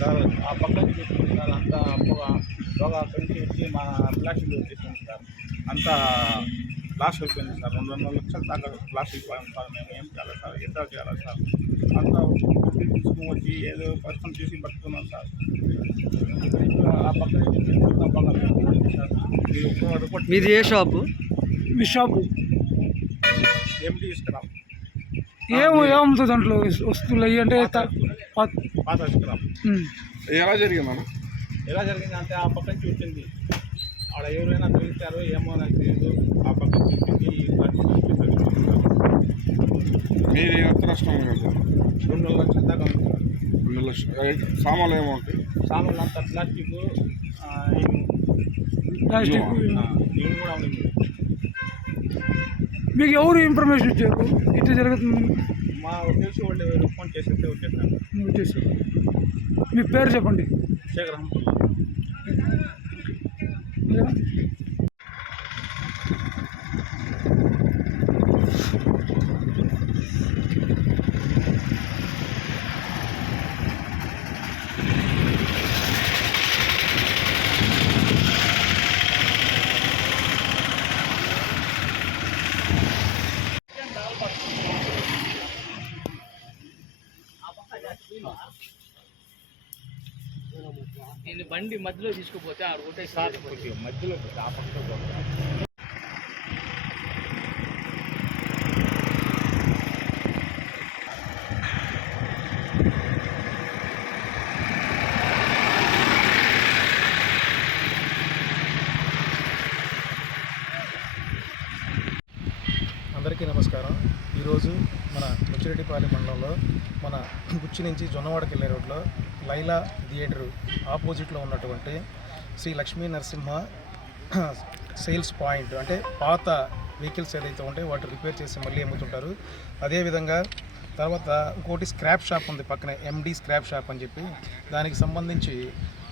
Sir ఆ పక్క నుంచి వచ్చింది సార్ అంతా పొగ పొగ అక్కడి నుంచి వచ్చి మా ప్లాస్టిక్ వచ్చేసింది సార్ అంతా లాస్ అయిపోయింది సార్ 200 లక్షల దాకా లాస్ అయిపోయాం సార్. మేము ఏం చేయాలి సార్, ఎట్లా చేయాలి సార్? అంతా తీసుకుని వచ్చి ఏదో పరిశ్రమ చేసి బతుకున్నాం సార్. ఆ పక్క నుంచి సార్ మీది ఏ షాపు? మీ షాపు ఎంటీ ఇస్క్రాప్ ఏముంటుంది దాంట్లో వస్తువులు అయ్యి అంటే పాత ఇస్క్రాప్. ఎలా జరిగిందన్న? ఎలా జరిగింది అంటే ఆ పక్క నుంచి వచ్చింది, ఆడ ఎవరైనా తెలిసారో ఏమో నాకు తెలియదు. ఆ పక్క నుంచి వచ్చింది మీరు ఎంత నష్టం? 2 లక్షల దాకా ఉంది సార్. 2 లక్షలు. సామాన్లు ఏమో ఉంటాయి? సామాన్లు అంతా ప్లాస్టిక్ ఇవి కూడా ఉంది. మీకు ఎవరు ఇన్ఫర్మేషన్ ఇచ్చారు ఇట్లా జరుగుతుంది? మా తెలిసి వాళ్ళు ఎవరు ఫోన్ చేసేస్తే వచ్చేసాను. వచ్చేసారు. మీ పేరు చెప్పండి. శేఖర్ హంపల్. నేను బండి మధ్యలో తీసుకుపోతే ఆడ ఒకటే సార్ మధ్యలో ఆ పక్కతో అందరికీ నమస్కారం. ఈరోజు మన ముచ్చిరెడ్డిపాలెం మండలంలో మన గుచ్చి నుంచి జొన్నవాడకి వెళ్ళే రోడ్లో లైలా థియేటర్ ఆపోజిట్లో ఉన్నటువంటి శ్రీ లక్ష్మీ నరసింహ సేల్స్ పాయింట్, అంటే పాత వెహికల్స్ ఏదైతే ఉంటాయో వాటి రిపేర్ చేసి మళ్ళీ అమ్ముతుంటారు. అదేవిధంగా తర్వాత ఇంకోటి స్క్రాప్ షాప్ ఉంది పక్కనే, ఎండి స్క్రాప్ షాప్ అని చెప్పి. దానికి సంబంధించి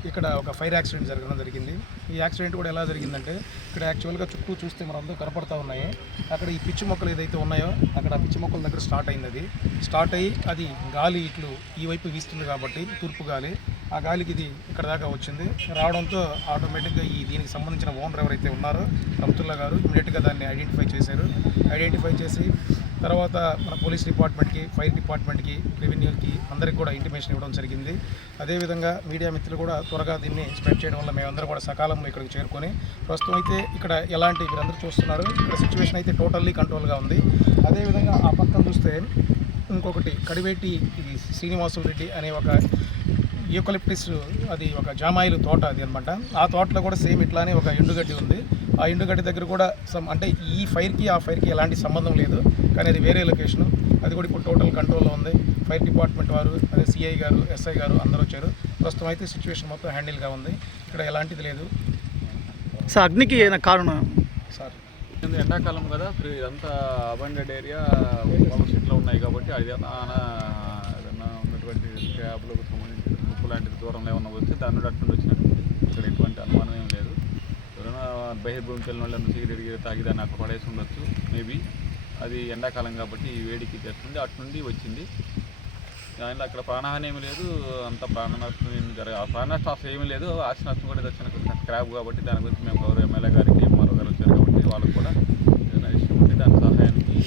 ఇక్కడ ఒక ఫైర్ యాక్సిడెంట్ జరగడం జరిగింది. ఈ యాక్సిడెంట్ కూడా ఎలా జరిగిందంటే, ఇక్కడ యాక్చువల్గా చుట్టూ చూస్తే మనందరూ కనపడతా ఉన్నాయి. అక్కడ ఈ పిచ్చి మొక్కలు ఏదైతే ఉన్నాయో అక్కడ ఆ పిచ్చి మొక్కల దగ్గర స్టార్ట్ అయింది. అది స్టార్ట్ అయ్యి అది గాలి ఇట్లు ఈ వైపు వీస్తుంది కాబట్టి తూర్పు గాలి, ఆ గాలికి ఇది ఇక్కడ దాకా వచ్చింది. రావడంతో ఆటోమేటిక్గా దీనికి సంబంధించిన ఓనర్ ఎవరైతే ఉన్నారో రమతుల్లా గారు ఇమీడియట్గా దాన్ని ఐడెంటిఫై చేసి తర్వాత మన పోలీస్ డిపార్ట్మెంట్కి, ఫైర్ డిపార్ట్మెంట్కి, రెవెన్యూకి అందరికి కూడా ఇంటిమేషన్ ఇవ్వడం జరిగింది. అదేవిధంగా మీడియా మిత్రులు కూడా త్వరగా దీన్ని స్ప్రెడ్ చేయడం వల్ల మేమందరం కూడా సకాలంలో ఇక్కడికి చేరుకొని ప్రస్తుతం అయితే ఇక్కడ ఎలాంటి మీరందరూ చూస్తున్నారు ఇక్కడ సిచ్యువేషన్ అయితే టోటల్లీ కంట్రోల్గా ఉంది. అదేవిధంగా ఆ పక్కన చూస్తే ఇంకొకటి కడివేటి ఇది శ్రీనివాసులు రెడ్డి అనే ఒక యూకలిప్టిస్, అది ఒక జామాయిలు తోట అది అనమాట. ఆ తోటలో కూడా సేమ్ ఇట్లానే ఒక ఎండుగడ్డి ఉంది. ఆ ఎండుగడ్డి దగ్గర కూడా అంటే ఈ ఫైర్కి ఆ ఫైర్కి ఎలాంటి సంబంధం లేదు, కానీ అది వేరే లొకేషను. అది కూడా ఇప్పుడు టోటల్ కంట్రోల్లో ఉంది. ఫైర్ డిపార్ట్మెంట్ వారు, అదే సిఐ గారు, ఎస్ఐ గారు అందరూ వచ్చారు. ప్రస్తుతం అయితే సిచ్యువేషన్ మొత్తం హ్యాండిల్గా ఉంది, ఇక్కడ ఎలాంటిది లేదు. సార్ అగ్నికి ఏదైనా కారణం సార్ ఎండాకాలం కదా, ఇదంతా అబండెడ్ ఏరియా పొలం చెట్లు ఉన్నాయి కాబట్టి అది ఏదైనా ఉన్నటువంటి క్యాబ్లకు సంబంధించి ముప్పు లాంటిది దూరంలో ఏమన్నా వస్తే దాని నుండి అటు నుండి వచ్చినట్టు ఇక్కడ ఎటువంటి అనుమానం ఏం లేదు. ఎవరైనా బహిర్భూమికి వెళ్ళిన వాళ్ళు సిగరెట్ తాగి దాన్ని అక్కడ పడేసి ఉండొచ్చు మేబీ. అది ఎండాకాలం కాబట్టి ఈ వేడికి తెస్తుంది, అటు నుండి వచ్చింది. దానిలో అక్కడ ప్రాణహాని ఏమీ లేదు, అంత ప్రాణ నష్టం ఏమి ప్రాణ నష్టం అసలు ఏమీ లేదు. ఆస్తి నష్టం కూడా వచ్చిన స్క్రాప్ కాబట్టి దాని గురించి మేము గౌరవ ఎమ్మెల్యే గారికి, ఎంఆర్ఓ గారు వచ్చారు కాబట్టి వాళ్ళకు కూడా ఏదైనా ఇష్యూ ఉంటే దాని సహాయానికి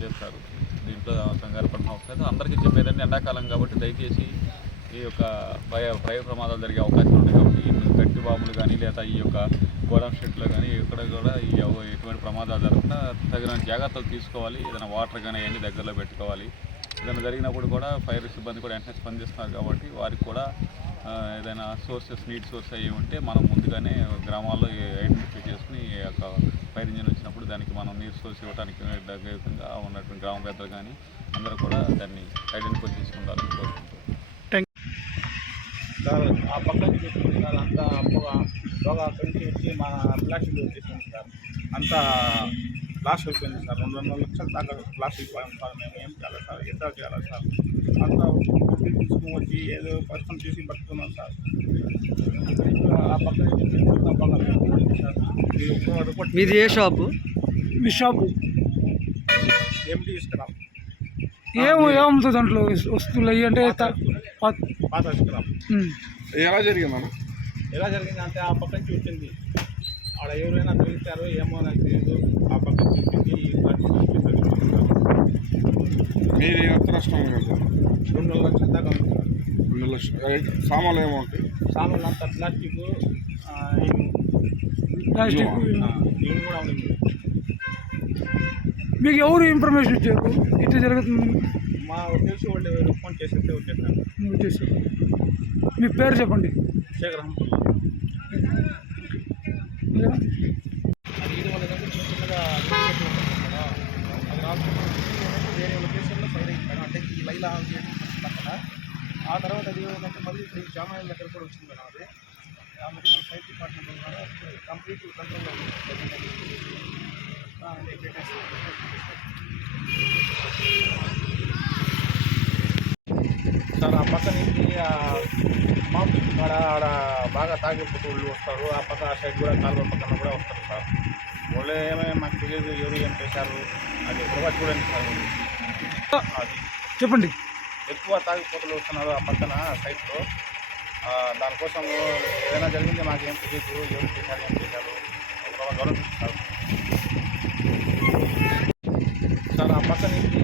చేస్తారు. దీంట్లో కంగారు పడిన అవసరం లేదు. అందరికీ చెప్పేదంటే ఎండాకాలం కాబట్టి దయచేసి ఈ యొక్క ఫైర్ ప్రమాదాలు జరిగే అవకాశాలు ఉన్నాయి కాబట్టి గట్టి బాంబులు కానీ లేదా ఈ యొక్క గోడౌన్ షెడ్లో కానీ ఎక్కడ కూడా ఎటువంటి ప్రమాదాలు జరగకుండా తగిన జాగ్రత్తలు తీసుకోవాలి. ఏదైనా వాటర్ కానీ అవన్నీ దగ్గరలో పెట్టుకోవాలి. ఏదైనా జరిగినప్పుడు కూడా ఫైర్ సిబ్బంది కూడా వెంటనే స్పందిస్తున్నారు కాబట్టి వారికి కూడా ఏదైనా సోర్సెస్, నీటి సోర్స్ అవి ఉంటే మనం ముందుగానే గ్రామాల్లో ఐడెంటిఫై చేసుకుని ఈ యొక్క ఫైర్ ఇంజిన్ వచ్చినప్పుడు దానికి మనం నీరు సోర్స్ ఇవ్వడానికి విధంగా ఉన్నటువంటి గ్రామ పెద్దలు కానీ అందరూ కూడా దాన్ని ఐడెంటిఫై చేసుకుంటారని కోరుకుంటున్నాం. సార్ ఆ పక్క నుంచి వచ్చింది సార్ అంతా పొగ అక్కడి నుంచి వచ్చి మా ప్లాస్టిక్ వచ్చేసింది సార్. అంతా లాస్ అయిపోయింది సార్. 200 లక్షల దాకా లాస్ అయిపోయాం సార్. మేము ఏం చేయాలి సార్, ఎట్లా చేయాలి సార్? అంతా తీసుకుని వచ్చి ఏదో పరిశ్రమ చేసి బతుకున్నాం సార్. ఆ పక్క నుంచి సార్. మీది ఏ షాపు? మీ షాపు ఎంటీ ఇస్క్రాప్. ఏమవుతుంది దాంట్లో వస్తువులు అయ్యి అంటే పాత స్క్రాప్. ఎలా జరిగిందన్న? ఎలా జరిగిందంటే ఆ పక్క నుంచి వచ్చింది, ఆడ ఎవరైనా తగిలించారో ఏమో నాకు తెలియదు, ఆ పక్క నుంచి వచ్చింది. ఈ పక్క నుంచి తగిలింది. మీరు ఎంత నష్టం అయింది? 2 లక్షల దాకా ఉంది సార్. 2 లక్షలు. సామాన్లు ఏమవుతాయి? సామాన్లు అంతా ప్లాస్టిక్, ప్లాస్టిక్ ఇవి కూడా ఉంది. మీకు ఎవరు ఇన్ఫర్మేషన్ ఇచ్చారు ఇట్లా జరుగుతుంది? మా తెలిసి వాళ్ళు ఫోన్ చేసేస్తే వచ్చేసాను. వచ్చేసారు. మీ పేరు చెప్పండి. శేఖర్ హంపల్లా. అది ఇది వల్ల చిన్న చిన్నగా చెట్లు ఉంటుంది కదా, అది రాసుకుంటూ వేరే లొకేషన్లో ఫైర్ అయింది అంటే ఈ లైలా పక్కన. ఆ తర్వాత అది ఏమైందంటే మళ్ళీ ఇప్పుడు జామాయిల దగ్గర కూడా వచ్చింది మేడం. అది కాబట్టి మన ఫైర్ డిపార్ట్మెంట్ ద్వారా కంప్లీట్ కంట్రోల్లో ఉంది. సార్ ఆ పక్క నుంచి మామూలు కాడ ఆడ బాగా తాగిపోతూ వాళ్ళు వస్తారు. ఆ పక్క ఆ సైడ్ కూడా కాలువ పక్కన కూడా వస్తారు సార్. వాళ్ళు ఏమైనా మాకు తెలియదు, ఎవరు ఏం చేశారు అది ఒకటి చూడండి సార్. అది చెప్పండి. ఎక్కువ తాగిపోతులు వస్తున్నారు ఆ పక్కన సైడ్లో. దానికోసం ఏదైనా జరిగింది మాకేం తెలియదు, ఎవరు చేశారు ఏం చేశారు గవర్నమెంట్ సార్. సార్ ఆ పక్క నుంచి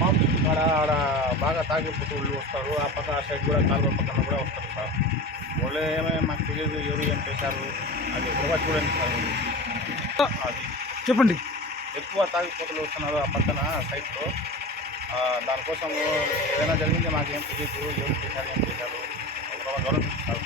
మామూలు కాడ ఆడ బాగా తాగిపోతూ వాళ్ళు వస్తారు. ఆ పక్క ఆ సైడ్ కూడా కాలువ పక్కన కూడా వస్తారు సార్. వాళ్ళు ఏమైనా మాకు తెలియదు, ఎవరు ఏం చేశారు అది ఒకటి చూడండి సార్. అది చెప్పండి. ఎక్కువ తాగిపోతులు వస్తున్నారు ఆ పక్కన సైడ్లో. దానికోసం ఏదైనా జరిగింది మాకేం తెలియదు, ఎవరు చేశారు ఏం చేశారు గవర్నమెంట్ సార్.